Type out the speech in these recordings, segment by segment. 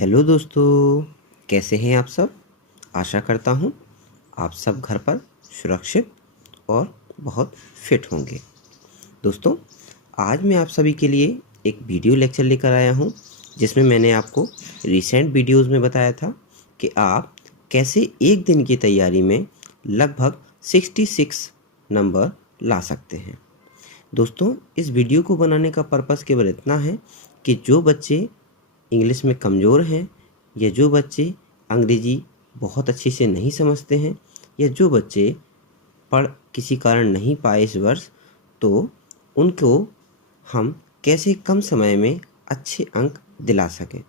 Hello दोस्तों, कैसे हैं आप सब। आशा करता हूँ आप सब घर पर सुरक्षित और बहुत फिट होंगे। दोस्तों, आज मैं आप सभी के लिए एक वीडियो लेक्चर लेकर आया हूँ जिसमें मैंने आपको रिसेंट वीडियोस में बताया था कि आप कैसे एक दिन की तैयारी में लगभग 66 नंबर ला सकते हैं। दोस्तों, इस वीडियो को बनाने का पर्पस केवल इतना है कि जो बच्चे इंग्लिश में कमज़ोर हैं या जो बच्चे अंग्रेजी बहुत अच्छे से नहीं समझते हैं या जो बच्चे पढ़ किसी कारण नहीं पाए इस वर्ष, तो उनको हम कैसे कम समय में अच्छे अंक दिला सकें।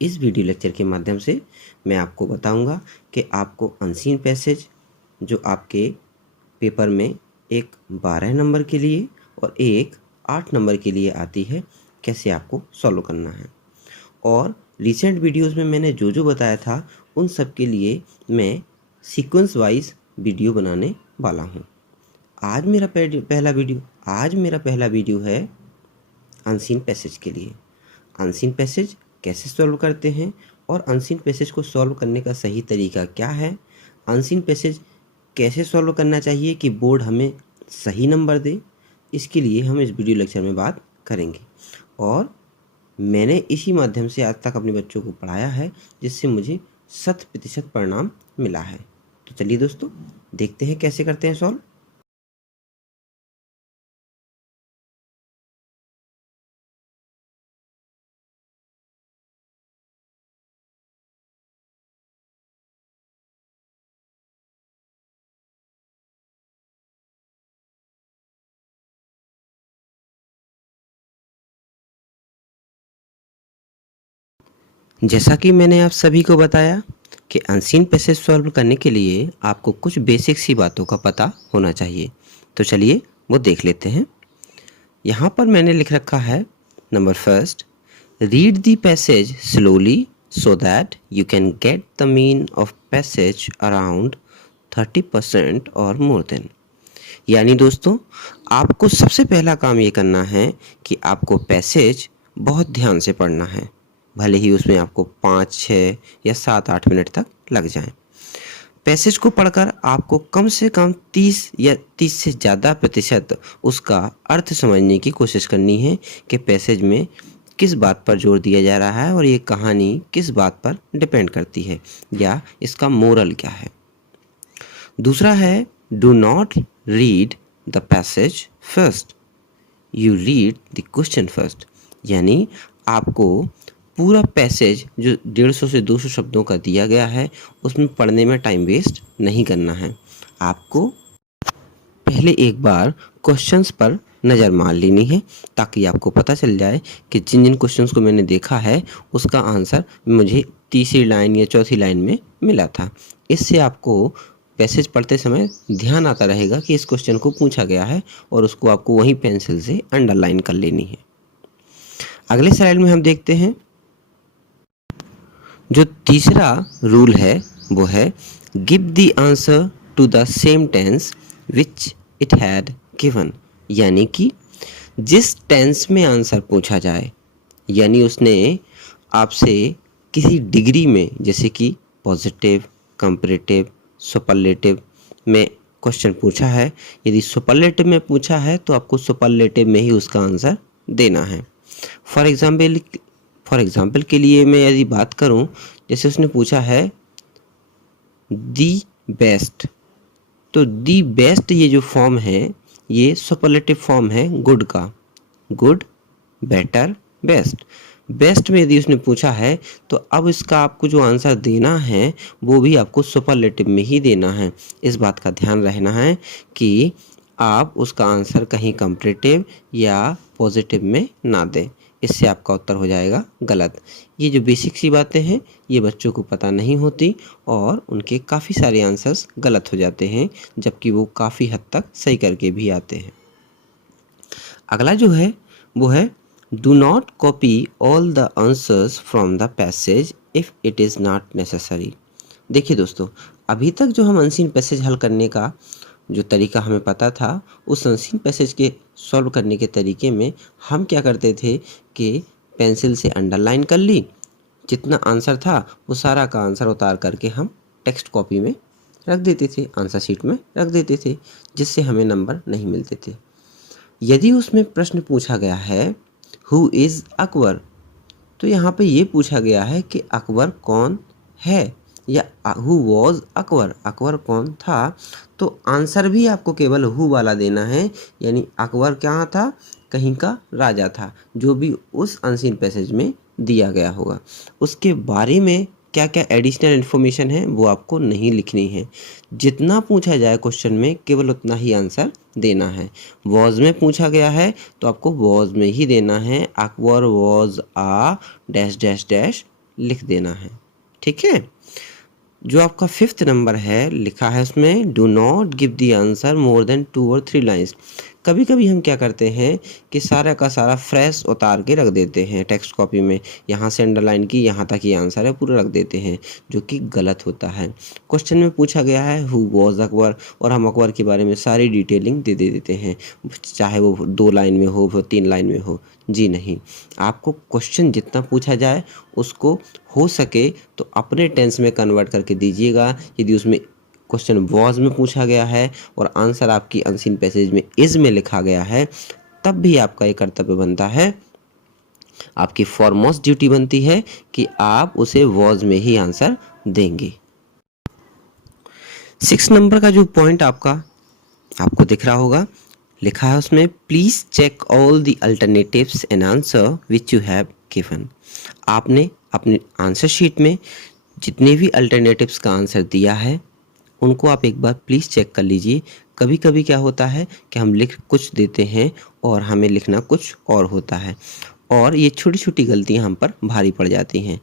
इस वीडियो लेक्चर के माध्यम से मैं आपको बताऊंगा कि आपको अनसीन पैसेज जो आपके पेपर में एक 12 नंबर के लिए और एक 8 नंबर के लिए आती है, कैसे आपको सॉल्व करना है। और रिसेंट वीडियोस में मैंने जो जो बताया था उन सब के लिए मैं सीक्वेंस वाइज वीडियो बनाने वाला हूँ। आज मेरा पहला वीडियो है अनसीन पैसेज के लिए। अनसीन पैसेज कैसे सॉल्व करते हैं और अनसीन पैसेज को सॉल्व करने का सही तरीका क्या है, अनसीन पैसेज कैसे सॉल्व करना चाहिए कि बोर्ड हमें सही नंबर दे, इसके लिए हम इस वीडियो लेक्चर में बात करेंगे। और मैंने इसी माध्यम से आज तक अपने बच्चों को पढ़ाया है जिससे मुझे 100% परिणाम मिला है। तो चलिए दोस्तों, देखते हैं कैसे करते हैं सॉल्व। जैसा कि मैंने आप सभी को बताया कि अनसीन पैसेज सॉल्व करने के लिए आपको कुछ बेसिक सी बातों का पता होना चाहिए। तो चलिए वो देख लेते हैं। यहाँ पर मैंने लिख रखा है number first, read the passage slowly so that you can get the mean of passage around 30% और मोर देन। यानी दोस्तों, आपको सबसे पहला काम ये करना है कि आपको पैसेज बहुत ध्यान से पढ़ना है, भले ही उसमें आपको 5, 6 या 7, 8 मिनट तक लग जाएं। पैसेज को पढ़कर आपको कम से कम 30 या 30 से ज़्यादा प्रतिशत उसका अर्थ समझने की कोशिश करनी है कि पैसेज में किस बात पर जोर दिया जा रहा है और ये कहानी किस बात पर डिपेंड करती है या इसका मोरल क्या है। दूसरा है, do not read the passage first, you read the question first. यानी आपको पूरा पैसेज जो 150 से 200 शब्दों का दिया गया है उसमें पढ़ने में टाइम वेस्ट नहीं करना है। आपको पहले एक बार क्वेश्चंस पर नज़र मार लेनी है ताकि आपको पता चल जाए कि जिन जिन क्वेश्चंस को मैंने देखा है उसका आंसर मुझे तीसरी लाइन या चौथी लाइन में मिला था। इससे आपको पैसेज पढ़ते समय ध्यान आता रहेगा कि इस क्वेश्चन को पूछा गया है और उसको आपको वहीं पेंसिल से अंडरलाइन कर लेनी है। अगले स्लाइड में हम देखते हैं जो तीसरा रूल है वो है, give the answer to the same tense which it had given. यानी कि जिस टेंस में आंसर पूछा जाए, यानी उसने आपसे किसी डिग्री में जैसे कि पॉजिटिव, कंपैरेटिव, सुपरलेटिव में क्वेश्चन पूछा है, यदि सुपरलेटिव में पूछा है तो आपको सुपरलेटिव में ही उसका आंसर देना है। फॉर एग्जाम्पल के लिए मैं यदि बात करूं, जैसे उसने पूछा है दी बेस्ट, तो दी बेस्ट ये जो फॉर्म है ये सुपरलेटिव फॉर्म है गुड का, गुड, बेटर, बेस्ट। बेस्ट में यदि उसने पूछा है तो अब इसका आपको जो आंसर देना है वो भी आपको सुपरलेटिव में ही देना है। इस बात का ध्यान रहना है कि आप उसका आंसर कहीं कंपैरेटिव या पॉजिटिव में ना दें, इससे आपका उत्तर हो जाएगा गलत। ये जो बेसिक सी बातें हैं ये बच्चों को पता नहीं होती और उनके काफ़ी सारे आंसर्स गलत हो जाते हैं, जबकि वो काफ़ी हद तक सही करके भी आते हैं। अगला जो है वो है, do not copy all the answers from the passage if it is not necessary. देखिए दोस्तों, अभी तक जो हम अनसीन पैसेज हल करने का जो तरीका हमें पता था, उस अनसीन पैसेज के सॉल्व करने के तरीके में हम क्या करते थे कि पेंसिल से अंडरलाइन कर ली, जितना आंसर था वो सारा का आंसर उतार करके हम टेक्स्ट कॉपी में रख देते थे, आंसर शीट में रख देते थे, जिससे हमें नंबर नहीं मिलते थे। यदि उसमें प्रश्न पूछा गया है हु इज़ अकबर, तो यहाँ पे ये पूछा गया है कि अकबर कौन है, या हु वॉज अकबर, अकबर कौन था, तो आंसर भी आपको केवल हु वाला देना है, यानी अकबर क्या था, कहीं का राजा था, जो भी उस अनसीन पैसेज में दिया गया होगा। उसके बारे में क्या क्या एडिशनल इन्फॉर्मेशन है वो आपको नहीं लिखनी है। जितना पूछा जाए क्वेश्चन में केवल उतना ही आंसर देना है। वॉज में पूछा गया है तो आपको वॉज में ही देना है, Akbar was a dash dash dash लिख देना है। ठीक है। जो आपका 5th नंबर है लिखा है उसमें do not give the answer more than 2 और 3 लाइन्स। कभी कभी हम क्या करते हैं कि सारा का सारा फ्रेश उतार के रख देते हैं टेक्स्ट कॉपी में, यहाँ से अंडरलाइन की यहाँ तक ये आंसर है पूरा रख देते हैं, जो कि गलत होता है। क्वेश्चन में पूछा गया है हु वॉज अकबर, और हम अकबर के बारे में सारी डिटेलिंग दे देते हैं, चाहे वो 2 लाइन में हो 3 लाइन में हो। जी नहीं, आपको क्वेश्चन जितना पूछा जाए उसको हो सके तो अपने टेंस में कन्वर्ट करके दीजिएगा। यदि उसमें क्वेश्चन वॉज में पूछा गया है और आंसर आपकी अनसीन पैसेज में इज में लिखा गया है, तब भी आपका ये कर्तव्य बनता है, आपकी फॉरमोस्ट ड्यूटी बनती है कि आप उसे वॉज में ही आंसर देंगे। 6 नंबर का जो पॉइंट आपको दिख रहा होगा, लिखा है उसमें please check all the alternatives and answer which you have given. आपने अपने आंसर शीट में जितने भी अल्टरनेटिव्स का आंसर दिया है उनको आप एक बार प्लीज़ चेक कर लीजिए। कभी कभी क्या होता है कि हम लिख कुछ देते हैं और हमें लिखना कुछ और होता है, और ये छोटी छोटी गलतियां हम पर भारी पड़ जाती हैं।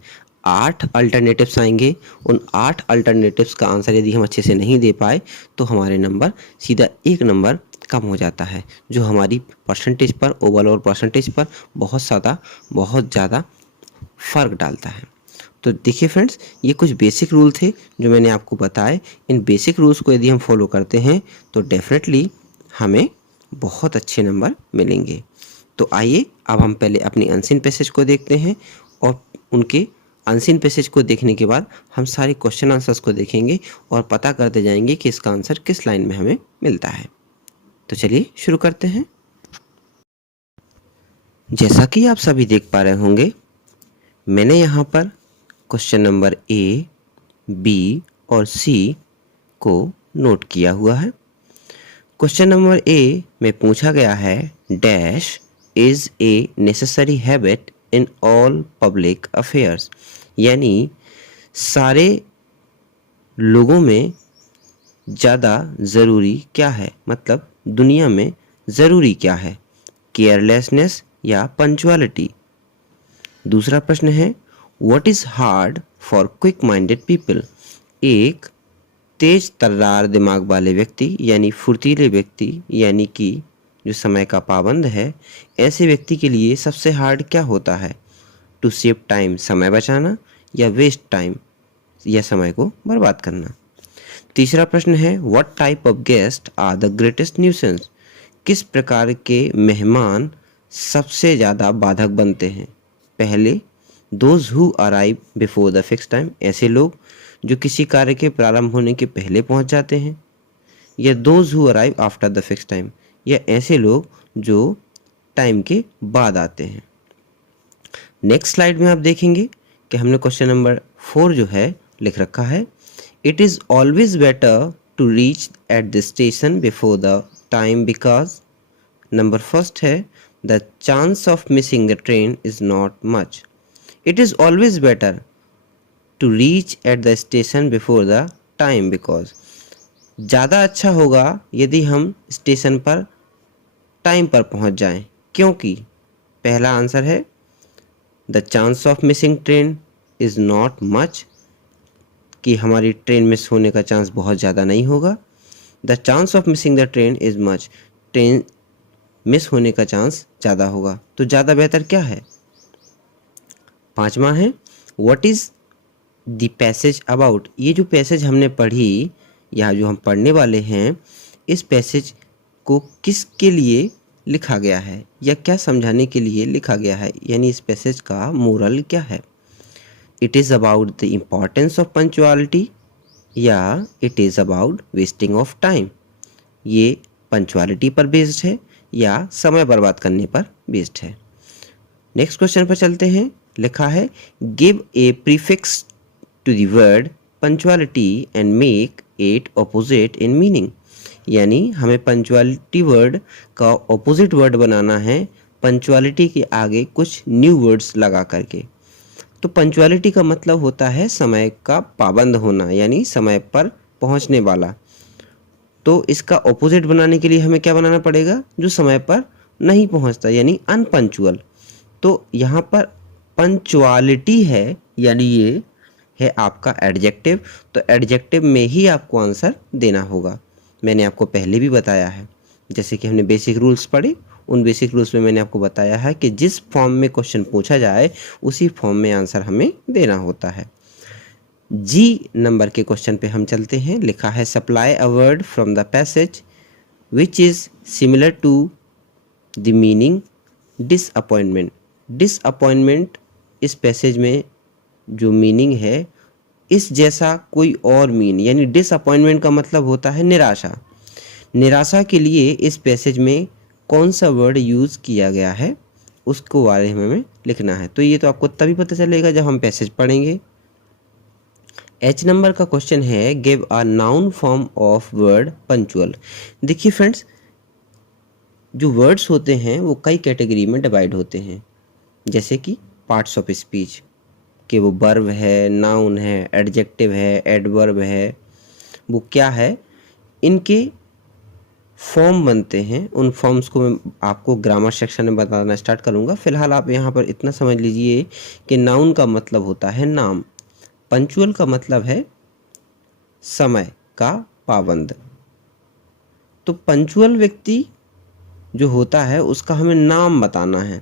8 अल्टरनेटिव्स आएंगे, उन 8 अल्टरनेटिव्स का आंसर यदि हम अच्छे से नहीं दे पाए तो हमारे नंबर सीधा 1 नंबर कम हो जाता है, जो हमारी परसेंटेज पर, ओवरऑल परसेंटेज पर बहुत ज़्यादा फ़र्क डालता है। तो देखिए फ्रेंड्स, ये कुछ बेसिक रूल थे जो मैंने आपको बताए। इन बेसिक रूल्स को यदि हम फॉलो करते हैं तो डेफिनेटली हमें बहुत अच्छे नंबर मिलेंगे। तो आइए अब हम पहले अपनी अनसीन पैसेज को देखते हैं, और उनके अनसीन पैसेज को देखने के बाद हम सारे क्वेश्चन आंसर्स को देखेंगे और पता करते जाएंगे कि इसका आंसर किस लाइन में हमें मिलता है। तो चलिए शुरू करते हैं। जैसा कि आप सभी देख पा रहे होंगे, मैंने यहाँ पर क्वेश्चन नंबर ए, बी और सी को नोट किया हुआ है। क्वेश्चन नंबर ए में पूछा गया है dash is a necessary habit in all public affairs, यानी सारे लोगों में ज़्यादा ज़रूरी क्या है, मतलब दुनिया में ज़रूरी क्या है, केयरलेसनेस या पंचुअलिटी। दूसरा प्रश्न है what is hard for quick minded people, एक तेज तर्रार दिमाग वाले व्यक्ति यानी फुर्तीले व्यक्ति, यानी कि जो समय का पाबंद है, ऐसे व्यक्ति के लिए सबसे हार्ड क्या होता है, टू सेव टाइम समय बचाना, या वेस्ट टाइम या समय को बर्बाद करना। तीसरा प्रश्न है what type of guest are the greatest nuisance, किस प्रकार के मेहमान सबसे ज़्यादा बाधक बनते हैं। पहले those who arrive before the fix time, ऐसे लोग जो किसी कार्य के प्रारंभ होने के पहले पहुंच जाते हैं, या those who arrive after the fix time, या ऐसे लोग जो टाइम के बाद आते हैं। नेक्स्ट स्लाइड में आप देखेंगे कि हमने क्वेश्चन नंबर 4 जो है लिख रखा है it is always better to reach at the station before the time because, number first है the chance of missing the train is not much. It is always better to reach at the station before the time because, ज़्यादा अच्छा होगा यदि हम station पर time पर पहुंच जाएं, क्योंकि पहला आंसर है the chance of missing train is not much, कि हमारी ट्रेन मिस होने का चांस बहुत ज़्यादा नहीं होगा। The chance of missing the train is much, train miss होने का चांस ज़्यादा होगा। तो ज़्यादा बेहतर क्या है। पांचवा है what is the passage about, ये जो पैसेज हमने पढ़ी या जो हम पढ़ने वाले हैं, इस पैसेज को किसके लिए लिखा गया है या क्या समझाने के लिए लिखा गया है, यानी इस पैसेज का मोरल क्या है। It is about the importance of punctuality या it is about wasting of time. ये पंचुअलिटी पर बेस्ड है या समय बर्बाद करने पर बेस्ड है। नेक्स्ट क्वेश्चन पर चलते हैं। लिखा है give a prefix to the word punctuality and make it opposite in meaning. यानी हमें पंचुअलिटी वर्ड का ऑपोजिट वर्ड बनाना है पंचुअलिटी के आगे कुछ न्यू वर्ड्स लगा करके। तो पंचुअलिटी का मतलब होता है समय का पाबंद होना, यानी समय पर पहुंचने वाला। तो इसका ऑपोजिट बनाने के लिए हमें क्या बनाना पड़ेगा? जो समय पर नहीं पहुंचता, यानी अनपंचुअल। तो यहाँ पर पंचुअलिटी है, यानी ये है आपका एडजेक्टिव। तो एडजेक्टिव में ही आपको आंसर देना होगा। मैंने आपको पहले भी बताया है, जैसे कि हमने बेसिक रूल्स पढ़े, उन बेसिक रूल्स में मैंने आपको बताया है कि जिस फॉर्म में क्वेश्चन पूछा जाए उसी फॉर्म में आंसर हमें देना होता है। जी नंबर के क्वेश्चन पे हम चलते हैं। लिखा है supply a word from the passage which is similar to the meaning disappointment. Disappointment इस पैसेज में जो मीनिंग है, इस जैसा कोई और मीन, यानी डिसअपॉइंटमेंट का मतलब होता है निराशा। निराशा के लिए इस पैसेज में कौन सा वर्ड यूज़ किया गया है उसको बारे में हमें लिखना है। तो ये तो आपको तभी पता चलेगा जब हम पैसेज पढ़ेंगे। एच नंबर का क्वेश्चन है give a noun form of word punctual. देखिए फ्रेंड्स, जो वर्ड्स होते हैं वो कई कैटेगरी में डिवाइड होते हैं, जैसे कि पार्ट्स ऑफ स्पीच कि वो वर्ब है, नाउन है, एडजेक्टिव है, एडवर्ब है, वो क्या है, इनके फॉर्म बनते हैं। उन फॉर्म्स को मैं आपको ग्रामर सेक्शन में बताना स्टार्ट करूँगा। फिलहाल आप यहाँ पर इतना समझ लीजिए कि नाउन का मतलब होता है नाम, पंचुअल का मतलब है समय का पाबंद। तो पंचुअल व्यक्ति जो होता है उसका हमें नाम बताना है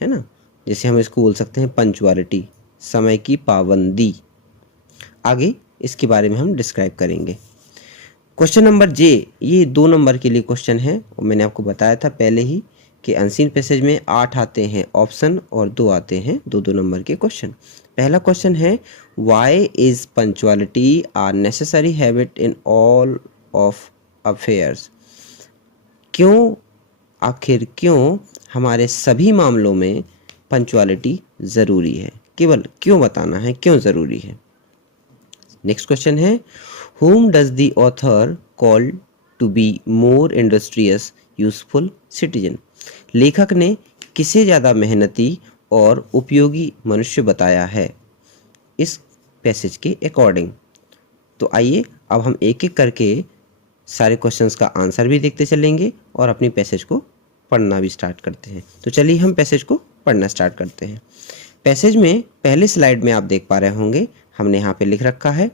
ना। जैसे हम इसको बोल सकते हैं पंचुअलिटी, समय की पाबंदी। आगे इसके बारे में हम डिस्क्राइब करेंगे। क्वेश्चन नंबर जे, ये 2 नंबर के लिए क्वेश्चन है और मैंने आपको बताया था पहले ही कि अनसीन पैसेज में 8 आते हैं ऑप्शन और 2 आते हैं 2-2 नंबर के क्वेश्चन। पहला क्वेश्चन है why is punctuality a necessary habit in all of affairs. क्यों, आखिर क्यों हमारे सभी मामलों में पंचुअलिटी ज़रूरी है? केवल क्यों बताना है, क्यों ज़रूरी है। नेक्स्ट क्वेश्चन है whom does the author call to be more industrious useful citizen। लेखक ने किसे ज़्यादा मेहनती और उपयोगी मनुष्य बताया है इस पैसेज के अकॉर्डिंग। तो आइए अब हम एक एक करके सारे क्वेश्चंस का आंसर भी देखते चलेंगे और अपनी पैसेज को पढ़ना भी स्टार्ट करते हैं। तो चलिए हम पैसेज को पढ़ना स्टार्ट करते हैं। पैसेज में पहले स्लाइड में आप देख पा रहे होंगे, हमने यहाँ पे लिख रखा है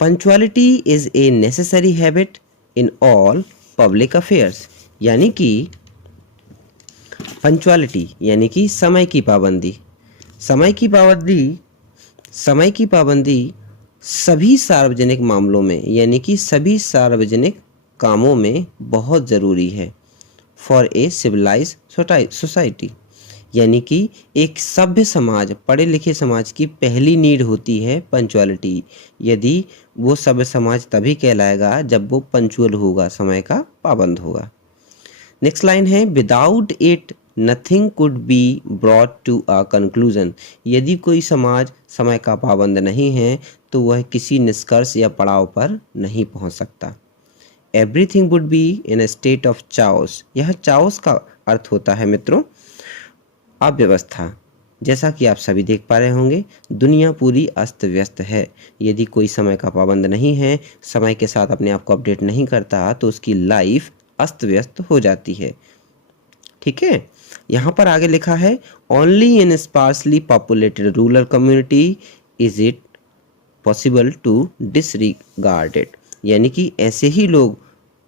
punctuality is a necessary habit in all public affairs. यानी कि पंचुअलिटी यानी कि समय की पाबंदी, समय की पाबंदी सभी सार्वजनिक मामलों में, यानी कि सभी सार्वजनिक कामों में बहुत ज़रूरी है फॉर ए सिविलाइज सोसाइटी। यानी कि एक सभ्य समाज, पढ़े लिखे समाज की पहली नीड होती है पंचुअलिटी। यदि वो सभ्य समाज तभी कहलाएगा जब वो पंचुअल होगा, समय का पाबंद होगा। नेक्स्ट लाइन है without it nothing could be brought to a conclusion. यदि कोई समाज समय का पाबंद नहीं है तो वह किसी निष्कर्ष या पड़ाव पर नहीं पहुंच सकता। Everything would be in a state of chaos. यह चाओस का अर्थ होता है मित्रों अव्यवस्था। जैसा कि आप सभी देख पा रहे होंगे, दुनिया पूरी अस्त व्यस्त है। यदि कोई समय का पाबंद नहीं है, समय के साथ अपने आप को अपडेट नहीं करता, तो उसकी लाइफ अस्त व्यस्त हो जाती है। ठीक है, यहाँ पर आगे लिखा है only in sparsely populated rural community is it possible to disregard it. यानी कि ऐसे ही लोग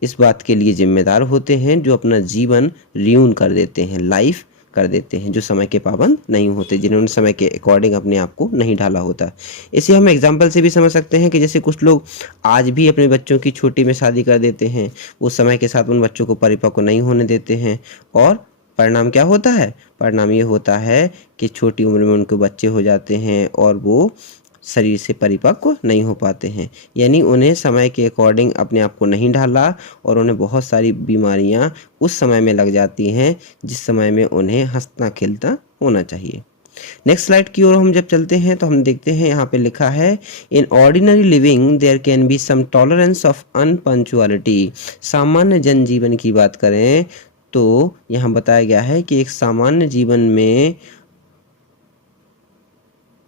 इस बात के लिए जिम्मेदार होते हैं जो अपना जीवन रियून कर देते हैं, लाइफ कर देते हैं, जो समय के पाबंद नहीं होते, जिन्होंने समय के अकॉर्डिंग अपने आप को नहीं ढाला होता। इसे हम एग्जाम्पल से भी समझ सकते हैं कि जैसे कुछ लोग आज भी अपने बच्चों की छोटी में शादी कर देते हैं, वो समय के साथ उन बच्चों को परिपक्व नहीं होने देते हैं और परिणाम क्या होता है? परिणाम ये होता है कि छोटी उम्र में उनको बच्चे हो जाते हैं और वो शरीर से परिपक्व नहीं हो पाते हैं, यानी उन्हें समय के अकॉर्डिंग अपने आप को नहीं ढाला और उन्हें बहुत सारी बीमारियां उस समय में लग जाती हैं जिस समय में उन्हें हंसना खेलता होना चाहिए। नेक्स्ट स्लाइड की ओर हम जब चलते हैं तो हम देखते हैं यहाँ पे लिखा है in ordinary living there can be some tolerance of unpunctuality. सामान्य जनजीवन की बात करें तो यहाँ बताया गया है कि एक सामान्य जीवन में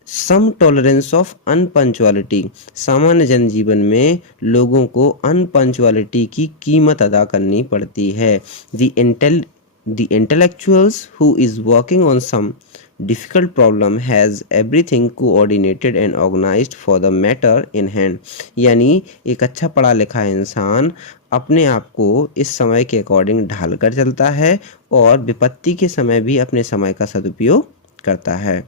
सम टॉलरेंस ऑफ अनपंक्चुअलिटी, सामान्य जनजीवन में लोगों को अनपंक्चुअलिटी की कीमत अदा करनी पड़ती है। The intellectuals who is working on some difficult problem has everything coordinated and organized for the matter in hand। यानी एक अच्छा पढ़ा लिखा इंसान अपने आप को इस समय के अकॉर्डिंग ढाल कर चलता है और विपत्ति के समय भी अपने समय का सदुपयोग करता है।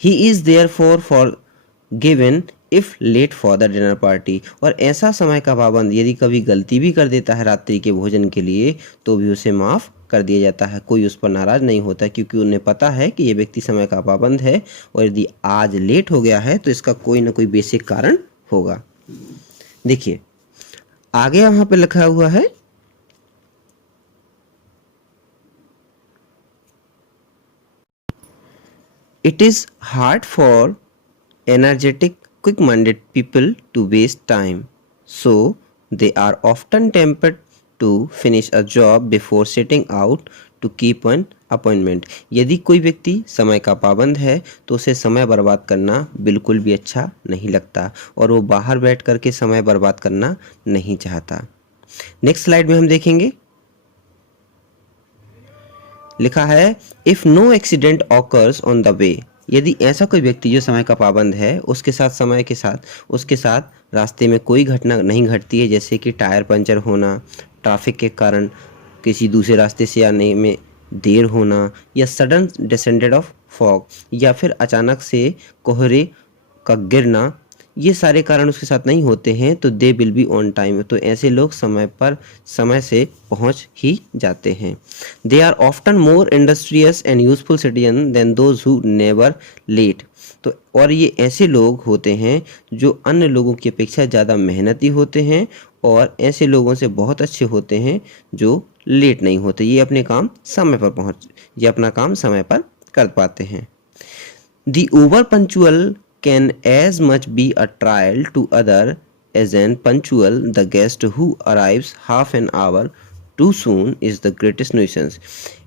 He is therefore forgiven if late for the dinner party। और ऐसा समय का पाबंद यदि कभी गलती भी कर देता है रात्रि के भोजन के लिए तो भी उसे माफ़ कर दिया जाता है। कोई उस पर नाराज़ नहीं होता क्योंकि उन्हें पता है कि ये व्यक्ति समय का पाबंद है और यदि आज लेट हो गया है तो इसका कोई ना कोई बेसिक कारण होगा। देखिए आगे यहाँ पे लिखा हुआ है It is hard for energetic, quick-minded people to waste time, so they are often tempted to finish a job before setting out to keep an appointment। यदि कोई व्यक्ति समय का पाबंद है तो उसे समय बर्बाद करना बिल्कुल भी अच्छा नहीं लगता और वो बाहर बैठ करके समय बर्बाद करना नहीं चाहता। नेक्स्ट स्लाइड में हम देखेंगे लिखा है if no accident occurs on the way. यदि ऐसा कोई व्यक्ति जो समय का पाबंद है उसके साथ रास्ते में कोई घटना नहीं घटती है, जैसे कि टायर पंचर होना, ट्रैफिक के कारण किसी दूसरे रास्ते से आने में देर होना या सडन डिसेंडेड ऑफ फॉग या फिर अचानक से कोहरे का गिरना, ये सारे कारण उसके साथ नहीं होते हैं तो they will be on time. तो ऐसे लोग समय से पहुंच ही जाते हैं। They are often more industrious and useful citizen than those who never late. तो और ये ऐसे लोग होते हैं जो अन्य लोगों की अपेक्षा ज़्यादा मेहनती होते हैं और ऐसे लोगों से बहुत अच्छे होते हैं जो लेट नहीं होते। ये अपना काम समय पर कर पाते हैं। The over punctual can as much be a trial to other as an punctual। The guest who arrives half an hour too soon is the greatest nuisance।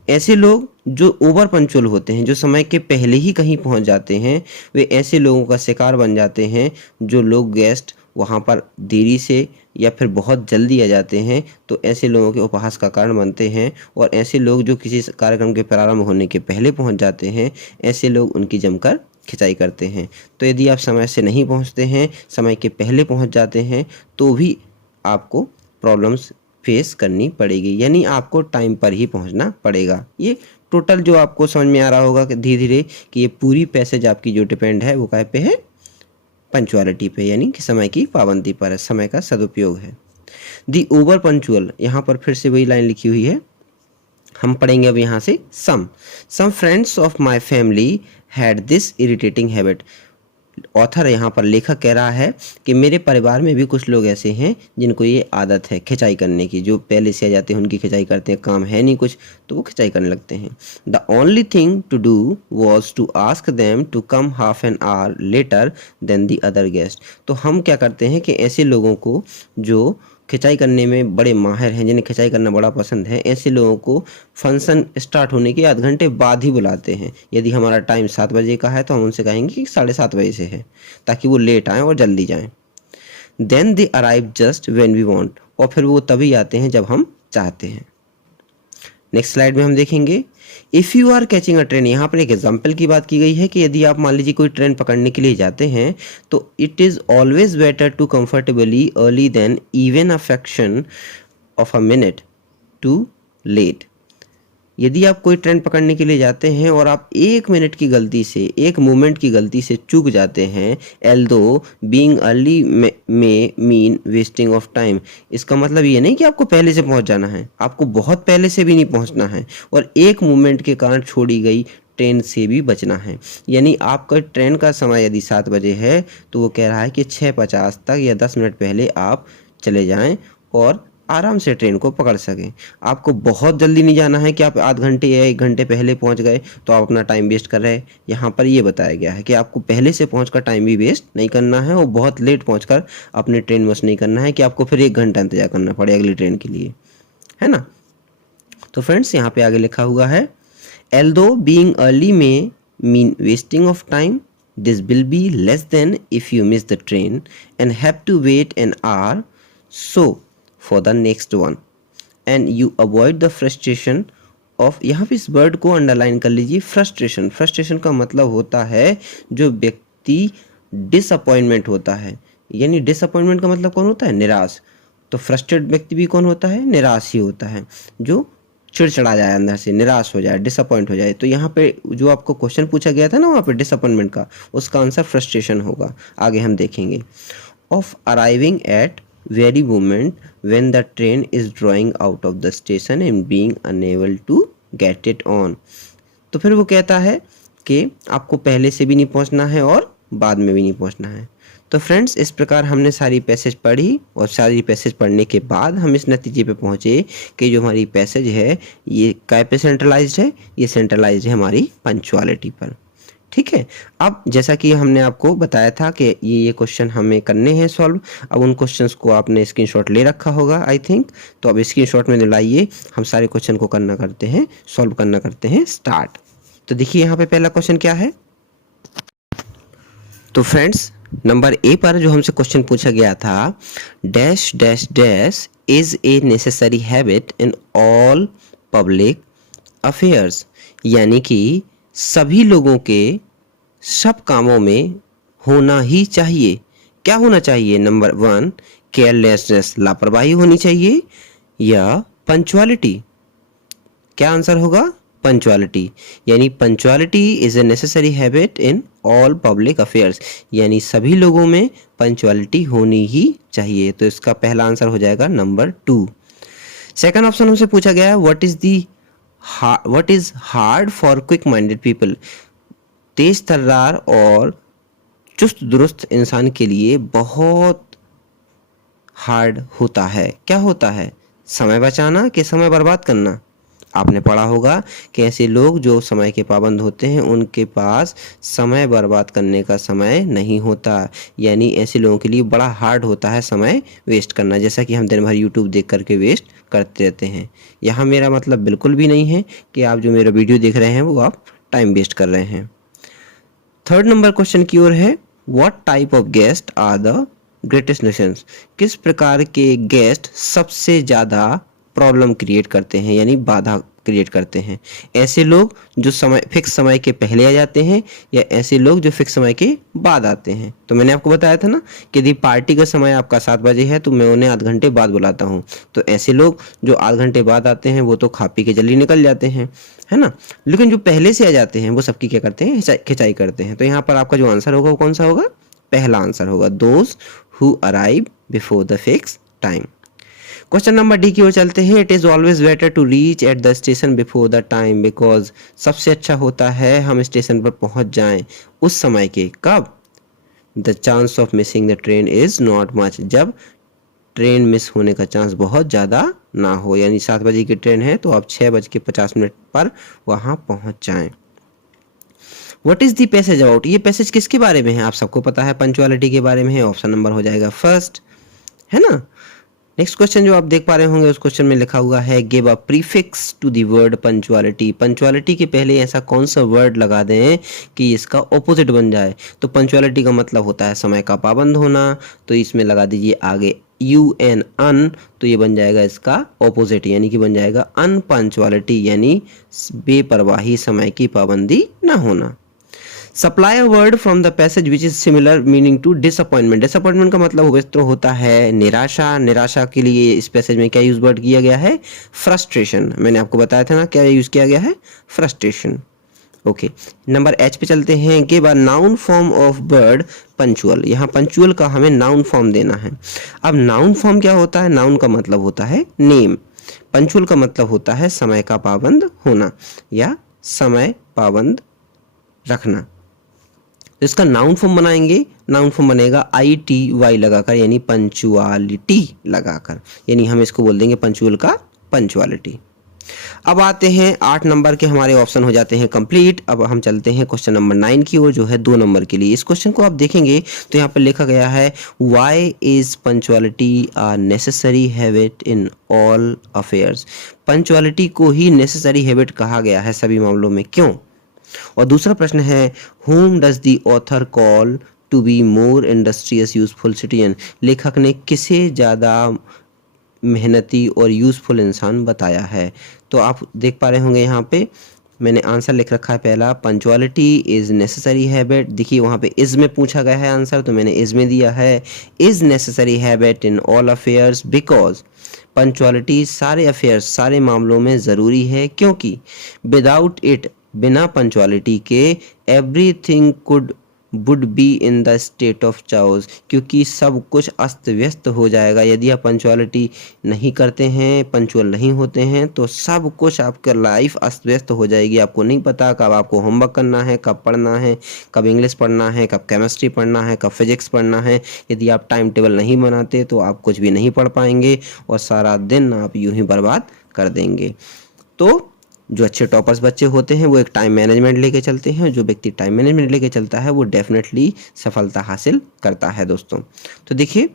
ऐसे लोग जो ओवर पंचुअल होते हैं, जो समय के पहले ही कहीं पहुंच जाते हैं, वे ऐसे लोगों का शिकार बन जाते हैं। जो लोग गेस्ट वहां पर देरी से या फिर बहुत जल्दी आ जाते हैं तो ऐसे लोगों के उपहास का कारण बनते हैं और ऐसे लोग जो किसी कार्यक्रम के प्रारंभ होने के पहले पहुंच जाते हैं, ऐसे लोग उनकी जमकर खिंचाई करते हैं। तो यदि आप समय से नहीं पहुंचते हैं, समय के पहले पहुंच जाते हैं तो भी आपको प्रॉब्लम्स फेस करनी पड़ेगी, यानी आपको टाइम पर ही पहुंचना पड़ेगा। ये टोटल जो आपको समझ में आ रहा होगा कि धीरे धीरे कि ये पूरी पैसेज आपकी जो डिपेंड है वो काहे पे है? पंचुअलिटी पे, यानी कि समय की पाबंदी पर है, समय का सदुपयोग है। दी ओवर पंचुअल, यहाँ पर फिर से वही लाइन लिखी हुई है, हम पढ़ेंगे अब यहाँ से some friends of my family had this irritating habit. Author यहाँ पर लेखक कह रहा है कि मेरे परिवार में भी कुछ लोग ऐसे हैं जिनको ये आदत है खिंचाई करने की। जो पहले से आ जाते हैं उनकी खिंचाई करते हैं, काम है नहीं कुछ तो वो खिंचाई करने लगते हैं। The only thing to do was to ask them to come half an hour later than the other guest. तो हम क्या करते हैं कि ऐसे लोगों को जो खिंचाई करने में बड़े माहिर हैं, जिन्हें खिंचाई करना बड़ा पसंद है, ऐसे लोगों को फंक्शन स्टार्ट होने के आध घंटे बाद ही बुलाते हैं। यदि हमारा टाइम 7 बजे का है तो हम उनसे कहेंगे कि 7:30 बजे से है, ताकि वो लेट आएँ और जल्दी जाएं। Then they arrive just when we want, और फिर वो तभी आते हैं जब हम चाहते हैं। नेक्स्ट स्लाइड में हम देखेंगे if you are catching a train. यहाँ पर एक एग्जाम्पल की बात की गई है कि यदि आप मान लीजिए कोई ट्रेन पकड़ने के लिए जाते हैं तो it is always better to comfortably early than even a fraction of a minute too late. यदि आप कोई ट्रेन पकड़ने के लिए जाते हैं और आप 1 मिनट की गलती से, 1 मोमेंट की गलती से चूक जाते हैं, एल्दो बीइंग अर्ली में मीन वेस्टिंग ऑफ टाइम। इसका मतलब ये नहीं कि आपको पहले से पहुंच जाना है, आपको बहुत पहले से भी नहीं पहुंचना है, और 1 मोमेंट के कारण छोड़ी गई ट्रेन से भी बचना है। यानी आपका ट्रेन का समय यदि 7 बजे है तो वो कह रहा है कि 6:50 तक या 10 मिनट पहले आप चले जाएं और आराम से ट्रेन को पकड़ सकें। आपको बहुत जल्दी नहीं जाना है कि आप आध घंटे या 1 घंटे पहले पहुंच गए तो आप अपना टाइम वेस्ट कर रहे हैं। यहाँ पर ये बताया गया है कि आपको पहले से पहुंचकर टाइम भी वेस्ट नहीं करना है और बहुत लेट पहुंचकर अपनी ट्रेन मिस नहीं करना है कि आपको फिर 1 घंटा इंतजार करना पड़े अगली ट्रेन के लिए, है ना। तो फ्रेंड्स यहाँ पे आगे लिखा हुआ है, although being early may mean wasting of time, this will be less than if you miss the train and have to wait an hour so for the next one and you avoid the frustration of। यहाँ पे इस word को underline कर लीजिए, frustration. Frustration का मतलब होता है जो व्यक्ति डिसअपॉइंटमेंट होता है, यानी डिसअपॉइंटमेंट का मतलब कौन होता है, निराश। तो फ्रस्ट्रेटेड व्यक्ति भी कौन होता है, निराश ही होता है, जो चिड़चिड़ा जाए, अंदर से निराश हो जाए, डिसअपॉइंट हो जाए। तो यहाँ पे जो आपको क्वेश्चन पूछा गया था ना वहाँ पे डिसअपॉइंटमेंट का, उसका आंसर फ्रस्ट्रेशन होगा। आगे हम देखेंगे, of arriving at very moment when the train is drawing out of the station and being unable to get it on. तो फिर वो कहता है कि आपको पहले से भी नहीं पहुँचना है और बाद में भी नहीं पहुँचना है। तो फ्रेंड्स, इस प्रकार हमने सारी पैसेज पढ़ी और सारी पैसेज पढ़ने के बाद हम इस नतीजे पे पहुँचे कि जो हमारी पैसेज है ये काय पे सेंट्रलाइज्ड है, ये सेंट्रलाइज्ड है हमारी पंक्चुअलिटी पर। ठीक है, अब जैसा कि हमने आपको बताया था कि ये क्वेश्चन हमें करने हैं सॉल्व। अब उन क्वेश्चंस को आपने स्क्रीनशॉट ले रखा होगा आई थिंक, तो अब स्क्रीनशॉट में लाइए, हम सारे क्वेश्चन को करना करते हैं, सॉल्व करना करते हैं स्टार्ट। तो देखिए यहाँ पे पहला क्वेश्चन क्या है। तो फ्रेंड्स, नंबर ए पर जो हमसे क्वेश्चन पूछा गया था, dash dash dash is a necessary habit in all public affairs, यानी कि सभी लोगों के सब कामों में होना ही चाहिए। क्या होना चाहिए, नंबर 1 केयरलेसनेस, लापरवाही होनी चाहिए, या पंक्चुअलिटी। क्या आंसर होगा, पंक्चुअलिटी। यानी punctuality is a necessary habit in all public affairs, यानी सभी लोगों में पंक्चुअलिटी होनी ही चाहिए। तो इसका पहला आंसर हो जाएगा नंबर 2। सेकंड ऑप्शन हमसे पूछा गया है, what is hard for quick minded people. तेज तर्रार और चुस्त दुरुस्त इंसान के लिए बहुत हार्ड होता है। क्या होता है, समय बचाना कि समय बर्बाद करना। आपने पढ़ा होगा कि ऐसे लोग जो समय के पाबंद होते हैं उनके पास समय बर्बाद करने का समय नहीं होता, यानी ऐसे लोगों के लिए बड़ा हार्ड होता है समय वेस्ट करना, जैसा कि हम दिन भर यूट्यूब देख करके वेस्ट करते रहते हैं। यहाँ मेरा मतलब बिल्कुल भी नहीं है कि आप जो मेरा वीडियो देख रहे हैं वो आप टाइम वेस्ट कर रहे हैं। थर्ड नंबर क्वेश्चन की ओर है, what type of guest are the greatest nuisance. किस प्रकार के गेस्ट सबसे ज़्यादा प्रॉब्लम क्रिएट करते हैं, यानी बाधा क्रिएट करते हैं। ऐसे लोग जो फिक्स समय के पहले आ जाते हैं, या ऐसे लोग जो फिक्स समय के बाद आते हैं। तो मैंने आपको बताया था ना कि यदि पार्टी का समय आपका 7 बजे है तो मैं उन्हें आध घंटे बाद बुलाता हूँ। तो ऐसे लोग जो आध घंटे बाद आते हैं वो तो खा पी के जल्दी निकल जाते हैं, है ना। लेकिन जो पहले से आ जाते हैं वो सबकी क्या करते हैं, खिंचाई करते हैं। तो यहाँ पर आपका जो आंसर होगा वो कौन सा होगा, पहला आंसर होगा, those who arrive before the fix time. Question number D की ओर चलते हैं, it is always better to reach at the station before the time because. सबसे अच्छा होता है हम स्टेशन पर पहुंच जाएं उस समय के, कब, the chance of missing the train is not much, जब ट्रेन मिस होने का चांस बहुत ज़्यादा ना हो। यानी 7 बजे की ट्रेन है तो आप 6:50 पर वहाँ पहुँच जाएँ। What is the passage about, ये पैसेज किसके बारे में है, आप सबको पता है पंक्चुअलिटी के बारे में है। ऑप्शन नंबर हो जाएगा फर्स्ट, है ना। नेक्स्ट क्वेश्चन जो आप देख पा रहे होंगे उस क्वेश्चन में लिखा हुआ है, give a prefix to the word punctuality. Punctuality के पहले ऐसा कौन सा वर्ड लगा दें कि इसका ऑपोजिट बन जाए। तो पंक्चुअलिटी का मतलब होता है समय का पाबंद होना, तो इसमें लगा दीजिए आगे UN अन, तो ये बन जाएगा इसका ऑपोजिट, यानी कि बन जाएगा अनपंक्चुअलिटी, यानी बेपरवाही, समय की पाबंदी ना होना। Supply a word from the passage which is similar meaning to disappointment. Disappointment का मतलब होता है निराशा। निराशा के लिए इस पैसेज में क्या यूज वर्ड किया गया है? फ्रस्ट्रेशन। मैंने आपको बताया था ना क्या यूज किया गया है? फ्रस्ट्रेशन। ओके, नंबर एच पे चलते हैं। Give a noun form of word punctual. यहाँ पंचुअल का हमें नाउन फॉर्म देना है। अब नाउन फॉर्म क्या होता है? नाउन का मतलब होता है नेम, पंचुअल का मतलब होता है समय का पाबंद होना या समय पाबंद रखना। तो इसका नाउन फॉर्म बनाएंगे। नाउन फॉर्म बनेगा ITY लगाकर, यानी पंचुअलिटी लगाकर, यानी हम इसको बोल देंगे पंचुअल का पंचुअलिटी। अब आते हैं 8 नंबर के, हमारे ऑप्शन हो जाते हैं कंप्लीट। अब हम चलते हैं क्वेश्चन नंबर 9 की ओर, जो है 2 नंबर के लिए। इस क्वेश्चन को आप देखेंगे तो यहाँ पर लिखा गया है why is punctuality a necessary habit in all affairs. Punctuality को ही नेसेसरी हैबिट कहा गया है सभी मामलों में, क्यों? और दूसरा प्रश्न है whom does the author call to be more industrious useful citizen। लेखक ने किसे ज़्यादा मेहनती और यूज़फुल इंसान बताया है? तो आप देख पा रहे होंगे यहाँ पे मैंने आंसर लिख रखा है पहला, पंचुअलिटी इज़ नेसेसरी हैबिट। देखिए वहाँ पे इज़ में पूछा गया है आंसर, तो मैंने इज़ में दिया है is necessary habit in all affairs because punctuality सारे अफेयर्स सारे मामलों में ज़रूरी है, क्योंकि विदाउट इट बिना पंचुअलिटी के everything would be in the state of chaos, क्योंकि सब कुछ अस्त व्यस्त हो जाएगा। यदि आप पंचुअलिटी नहीं करते हैं, पंचुअल नहीं होते हैं, तो सब कुछ आपका लाइफ अस्त व्यस्त हो जाएगी। आपको नहीं पता कब आपको होमवर्क करना है, कब पढ़ना है, कब इंग्लिश पढ़ना है, कब केमिस्ट्री पढ़ना है, कब फिजिक्स पढ़ना है। यदि आप टाइम टेबल नहीं बनाते तो आप कुछ भी नहीं पढ़ पाएंगे और सारा दिन आप यूं ही बर्बाद कर देंगे। तो जो अच्छे टॉपर्स बच्चे होते हैं वो एक टाइम मैनेजमेंट लेके चलते हैं। जो व्यक्ति टाइम मैनेजमेंट लेके चलता है वो डेफिनेटली सफलता हासिल करता है दोस्तों। तो देखिए,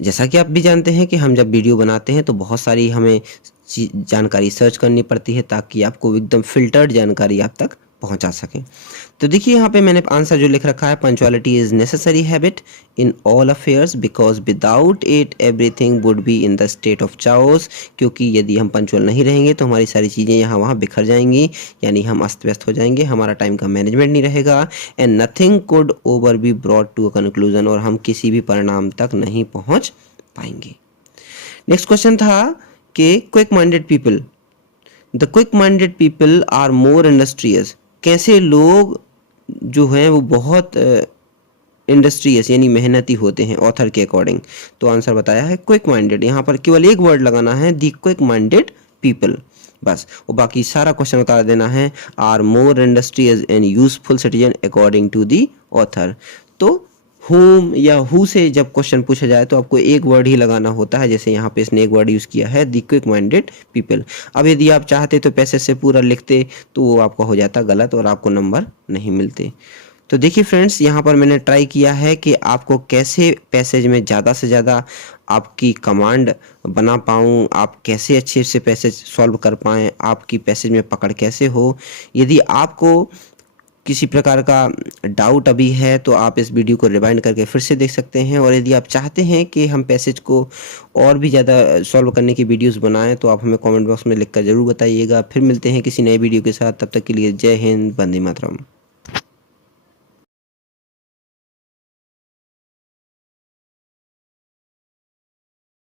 जैसा कि आप भी जानते हैं कि हम जब वीडियो बनाते हैं तो बहुत सारी हमें जानकारी सर्च करनी पड़ती है ताकि आपको एकदम फिल्टर्ड जानकारी आप तक पहुंचा सकें। तो देखिए यहाँ पे मैंने आंसर जो लिख रखा है, punctuality is necessary habit in all affairs because without it everything would be in the state of chaos. क्योंकि यदि हम पंचुअल नहीं रहेंगे तो हमारी सारी चीज़ें यहाँ वहाँ बिखर जाएंगी, यानी हम अस्त व्यस्त हो जाएंगे, हमारा टाइम का मैनेजमेंट नहीं रहेगा। And nothing could over be brought to a conclusion, और हम किसी भी परिणाम तक नहीं पहुँच पाएंगे। नेक्स्ट क्वेश्चन था कि quick minded people, the quick minded people are more industrious. कैसे लोग जो हैं वो बहुत इंडस्ट्रियस यानी मेहनती होते हैं ऑथर के अकॉर्डिंग। तो आंसर बताया है क्विक माइंडेड। यहाँ पर केवल एक वर्ड लगाना है, दी क्विक माइंडेड पीपल, बस। और बाकी सारा क्वेश्चन बता देना है are more industrious and useful citizen according to the author. तो whom या who से जब क्वेश्चन पूछा जाए तो आपको एक वर्ड ही लगाना होता है, जैसे यहाँ पे इसने एक वर्ड यूज़ किया है दी क्विक माइंडेड पीपल। अब यदि आप चाहते तो पैसेज से पूरा लिखते तो वो आपका हो जाता गलत और आपको नंबर नहीं मिलते। तो देखिए फ्रेंड्स, यहाँ पर मैंने ट्राई किया है कि आपको कैसे पैसेज में ज़्यादा से ज़्यादा आपकी कमांड बना पाऊँ, आप कैसे अच्छे से पैसेज सॉल्व कर पाएँ, आपकी पैसेज में पकड़ कैसे हो। यदि आपको किसी प्रकार का डाउट अभी है तो आप इस वीडियो को रिवाइंड करके फिर से देख सकते हैं। और यदि आप चाहते हैं कि हम पैसेज को और भी ज़्यादा सॉल्व करने की वीडियोस बनाएं तो आप हमें कमेंट बॉक्स में लिखकर ज़रूर बताइएगा। फिर मिलते हैं किसी नए वीडियो के साथ, तब तक के लिए जय हिंद, वंदे मातरम।